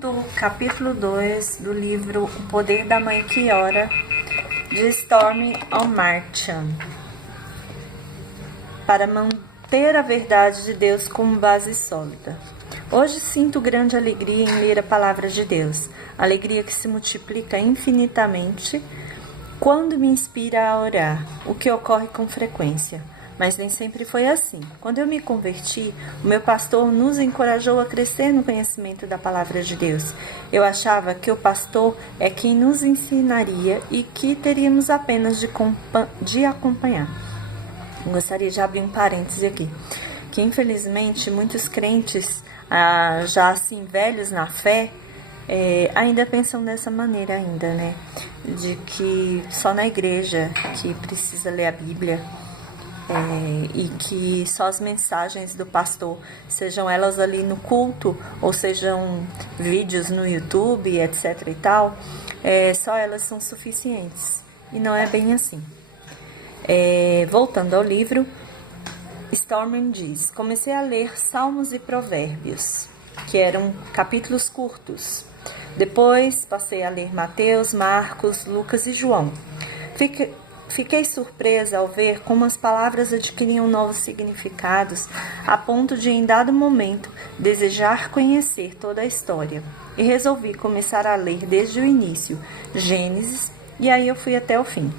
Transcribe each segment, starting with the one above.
Do capítulo 2 do livro O Poder da Mãe que Ora, de Stormy O'Martian, para manter a verdade de Deus como base sólida. Hoje sinto grande alegria em ler a palavra de Deus, alegria que se multiplica infinitamente quando me inspira a orar, o que ocorre com frequência. Mas nem sempre foi assim. Quando eu me converti, o meu pastor nos encorajou a crescer no conhecimento da palavra de Deus. Eu achava que o pastor é quem nos ensinaria e que teríamos apenas de acompanhar. Gostaria de abrir um parêntese aqui, que infelizmente muitos crentes, já assim velhos na fé, ainda pensam dessa maneira ainda, né? De que só na igreja que precisa ler a Bíblia. E que só as mensagens do pastor, sejam elas ali no culto ou sejam vídeos no YouTube, etc e tal, só elas são suficientes. E não é bem assim. Voltando ao livro, Stormy diz: comecei a ler Salmos e Provérbios, que eram capítulos curtos. Depois passei a ler Mateus, Marcos, Lucas e João. Fiquei surpresa ao ver como as palavras adquiriam novos significados, a ponto de, em dado momento, desejar conhecer toda a história. E resolvi começar a ler desde o início, Gênesis, e aí eu fui até o fim.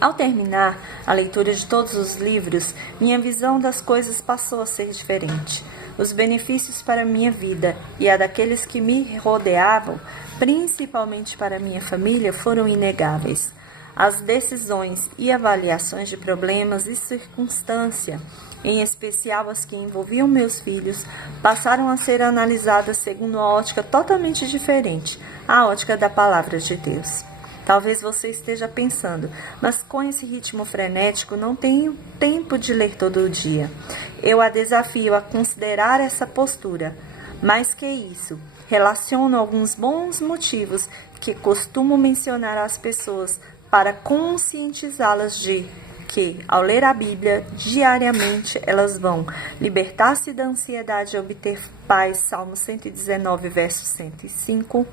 Ao terminar a leitura de todos os livros, minha visão das coisas passou a ser diferente. Os benefícios para minha vida e a daqueles que me rodeavam, principalmente para minha família, foram inegáveis. As decisões e avaliações de problemas e circunstâncias, em especial as que envolviam meus filhos, passaram a ser analisadas segundo uma ótica totalmente diferente, a ótica da palavra de Deus. Talvez você esteja pensando, mas com esse ritmo frenético não tenho tempo de ler todo dia. Eu a desafio a considerar essa postura. Mais que isso, relaciono alguns bons motivos que costumo mencionar às pessoas para conscientizá-las de que, ao ler a Bíblia diariamente, elas vão libertar-se da ansiedade e obter paz, Salmo 119, verso 165,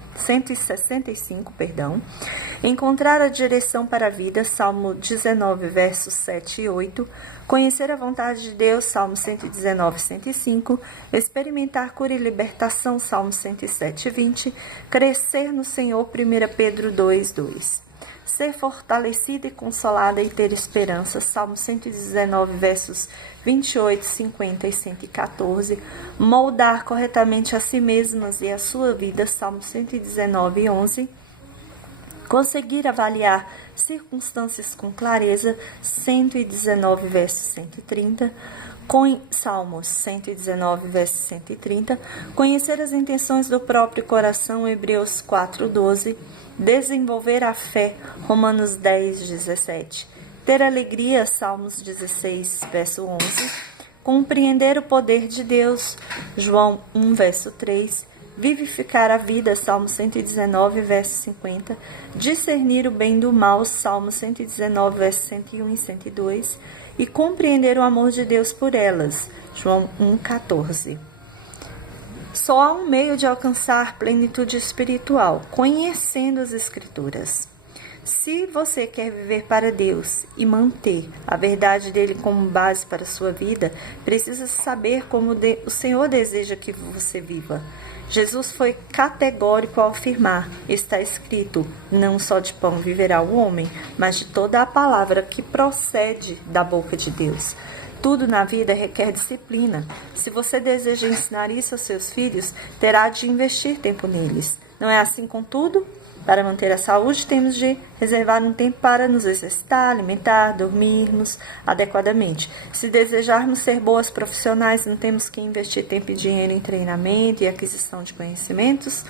encontrar a direção para a vida, Salmo 19, versos 7 e 8, conhecer a vontade de Deus, Salmo 119, 105, experimentar cura e libertação, Salmo 107, 20, crescer no Senhor, 1 Pedro 2, 2. Ser fortalecida e consolada e ter esperança, Salmo 119, versos 28, 50 e 114. Moldar corretamente a si mesmas e a sua vida, Salmo 119, 11. Conseguir avaliar circunstâncias com clareza, 119, verso 130. Salmos 119, verso 130. Conhecer as intenções do próprio coração, Hebreus 4, 12. Desenvolver a fé, Romanos 10, 17. Ter alegria, Salmos 16, verso 11. Compreender o poder de Deus, João 1, verso 3. Vivificar a vida, Salmo 119, verso 50. Discernir o bem do mal, Salmo 119, verso 101 e 102. E compreender o amor de Deus por elas, João 1, 14. Só há um meio de alcançar plenitude espiritual, conhecendo as Escrituras. Se você quer viver para Deus e manter a verdade dele como base para a sua vida, precisa saber como o Senhor deseja que você viva. Jesus foi categórico ao afirmar: está escrito, não só de pão viverá o homem, mas de toda a palavra que procede da boca de Deus. Tudo na vida requer disciplina. Se você deseja ensinar isso aos seus filhos, terá de investir tempo neles. Não é assim com tudo? Para manter a saúde, temos de reservar um tempo para nos exercitar, alimentar, dormirmos adequadamente. Se desejarmos ser boas profissionais, não temos que investir tempo e dinheiro em treinamento e aquisição de conhecimentos?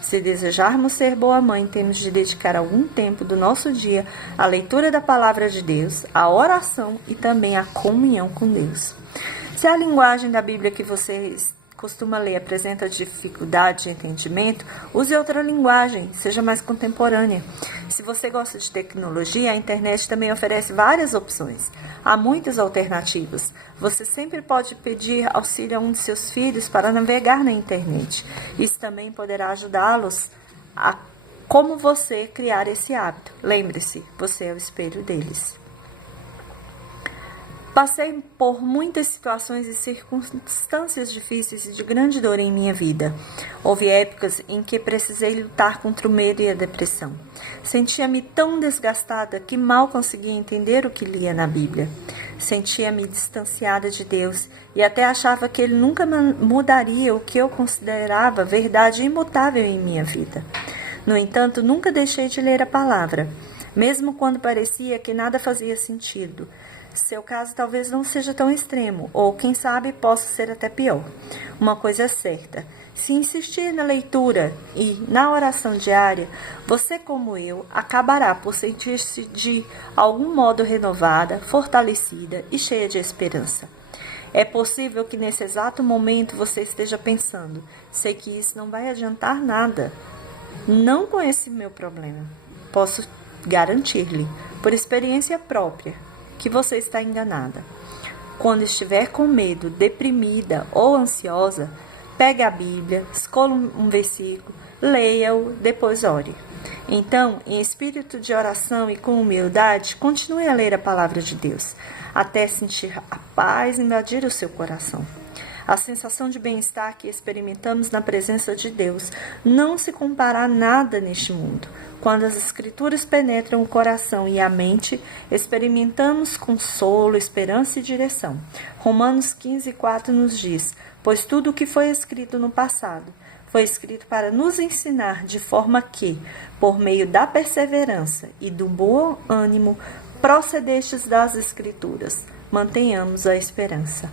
Se desejarmos ser boa mãe, temos de dedicar algum tempo do nosso dia à leitura da palavra de Deus, à oração e também à comunhão com Deus. Se a linguagem da Bíblia que você costuma ler apresenta dificuldade de entendimento, use outra linguagem, seja mais contemporânea. Se você gosta de tecnologia, a internet também oferece várias opções. Há muitas alternativas. Você sempre pode pedir auxílio a um de seus filhos para navegar na internet. Isso também poderá ajudá-los a como você criar esse hábito. Lembre-se, você é o espelho deles. Passei por muitas situações e circunstâncias difíceis e de grande dor em minha vida. Houve épocas em que precisei lutar contra o medo e a depressão. Sentia-me tão desgastada que mal conseguia entender o que lia na Bíblia. Sentia-me distanciada de Deus e até achava que Ele nunca mudaria o que eu considerava verdade imutável em minha vida. No entanto, nunca deixei de ler a palavra, mesmo quando parecia que nada fazia sentido. Seu caso talvez não seja tão extremo, ou quem sabe possa ser até pior. Uma coisa é certa, se insistir na leitura e na oração diária, você como eu acabará por sentir-se de algum modo renovada, fortalecida e cheia de esperança. É possível que nesse exato momento você esteja pensando, sei que isso não vai adiantar nada. Não com esse meu problema. Posso garantir-lhe, por experiência própria, que você está enganada. Quando estiver com medo, deprimida ou ansiosa, pegue a Bíblia, escolha um versículo, leia-o, depois ore. Então, em espírito de oração e com humildade, continue a ler a palavra de Deus, até sentir a paz invadir o seu coração. A sensação de bem-estar que experimentamos na presença de Deus não se compara a nada neste mundo. Quando as Escrituras penetram o coração e a mente, experimentamos consolo, esperança e direção. Romanos 15:4 nos diz, pois tudo o que foi escrito no passado foi escrito para nos ensinar de forma que, por meio da perseverança e do bom ânimo, procedestes das Escrituras, mantenhamos a esperança.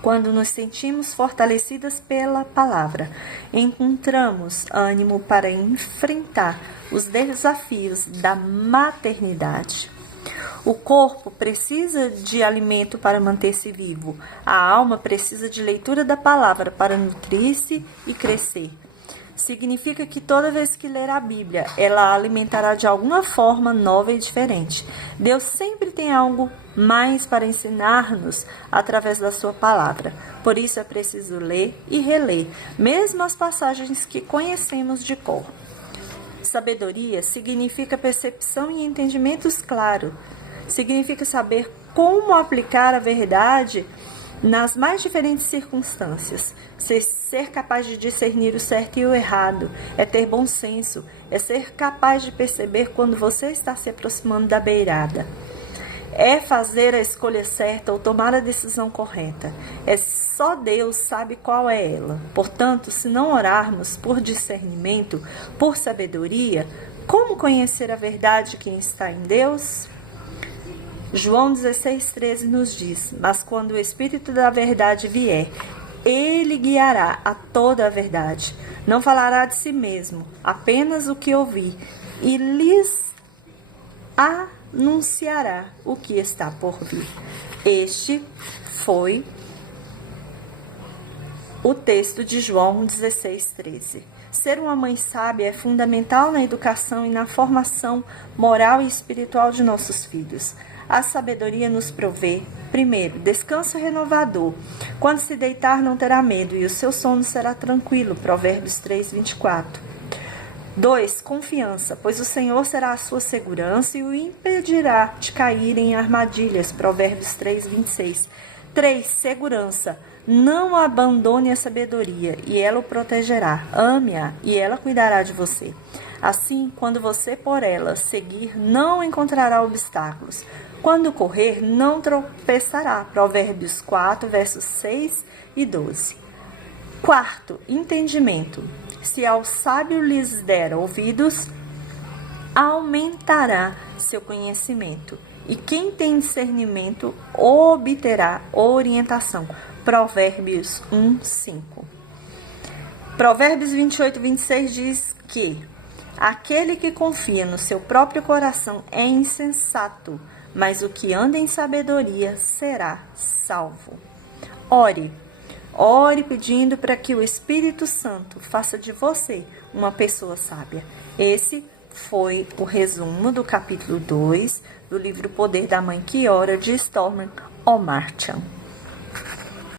Quando nos sentimos fortalecidas pela palavra, encontramos ânimo para enfrentar os desafios da maternidade. O corpo precisa de alimento para manter-se vivo. A alma precisa de leitura da palavra para nutrir-se e crescer. Significa que toda vez que ler a Bíblia, ela a alimentará de alguma forma nova e diferente. Deus sempre tem algo mais para ensinar-nos através da sua palavra. Por isso é preciso ler e reler, mesmo as passagens que conhecemos de cor. Sabedoria significa percepção e entendimentos claros. Significa saber como aplicar a verdade nas mais diferentes circunstâncias. Ser capaz de discernir o certo e o errado, é ter bom senso, é ser capaz de perceber quando você está se aproximando da beirada. É fazer a escolha certa ou tomar a decisão correta. Só Deus sabe qual é ela. Portanto, se não orarmos por discernimento, por sabedoria, como conhecer a verdade que está em Deus? João 16,13 nos diz, mas quando o Espírito da verdade vier, ele guiará a toda a verdade. Não falará de si mesmo, apenas o que ouvir, e lhes anunciará o que está por vir. Este foi o texto de João 16,13. Ser uma mãe sábia é fundamental na educação e na formação moral e espiritual de nossos filhos. A sabedoria nos provê, primeiro, descanso renovador. Quando se deitar, não terá medo, e o seu sono será tranquilo. Provérbios 3:24. 2. Confiança, pois o Senhor será a sua segurança e o impedirá de cair em armadilhas. Provérbios 3:26. 3. Segurança. Não abandone a sabedoria, e ela o protegerá. Ame-a, e ela cuidará de você. Assim, quando você por ela seguir, não encontrará obstáculos. Quando correr, não tropeçará. Provérbios 4, versos 6 e 12. 4. Entendimento. Se ao sábio lhes der ouvidos, aumentará seu conhecimento. E quem tem discernimento obterá orientação. Provérbios 1, 5. Provérbios 28:26 diz que aquele que confia no seu próprio coração é insensato, mas o que anda em sabedoria será salvo. Ore. Ore pedindo para que o Espírito Santo faça de você uma pessoa sábia. Esse foi o resumo do capítulo 2 do livro Poder da Mãe que Ora, de Stormer O'Martian.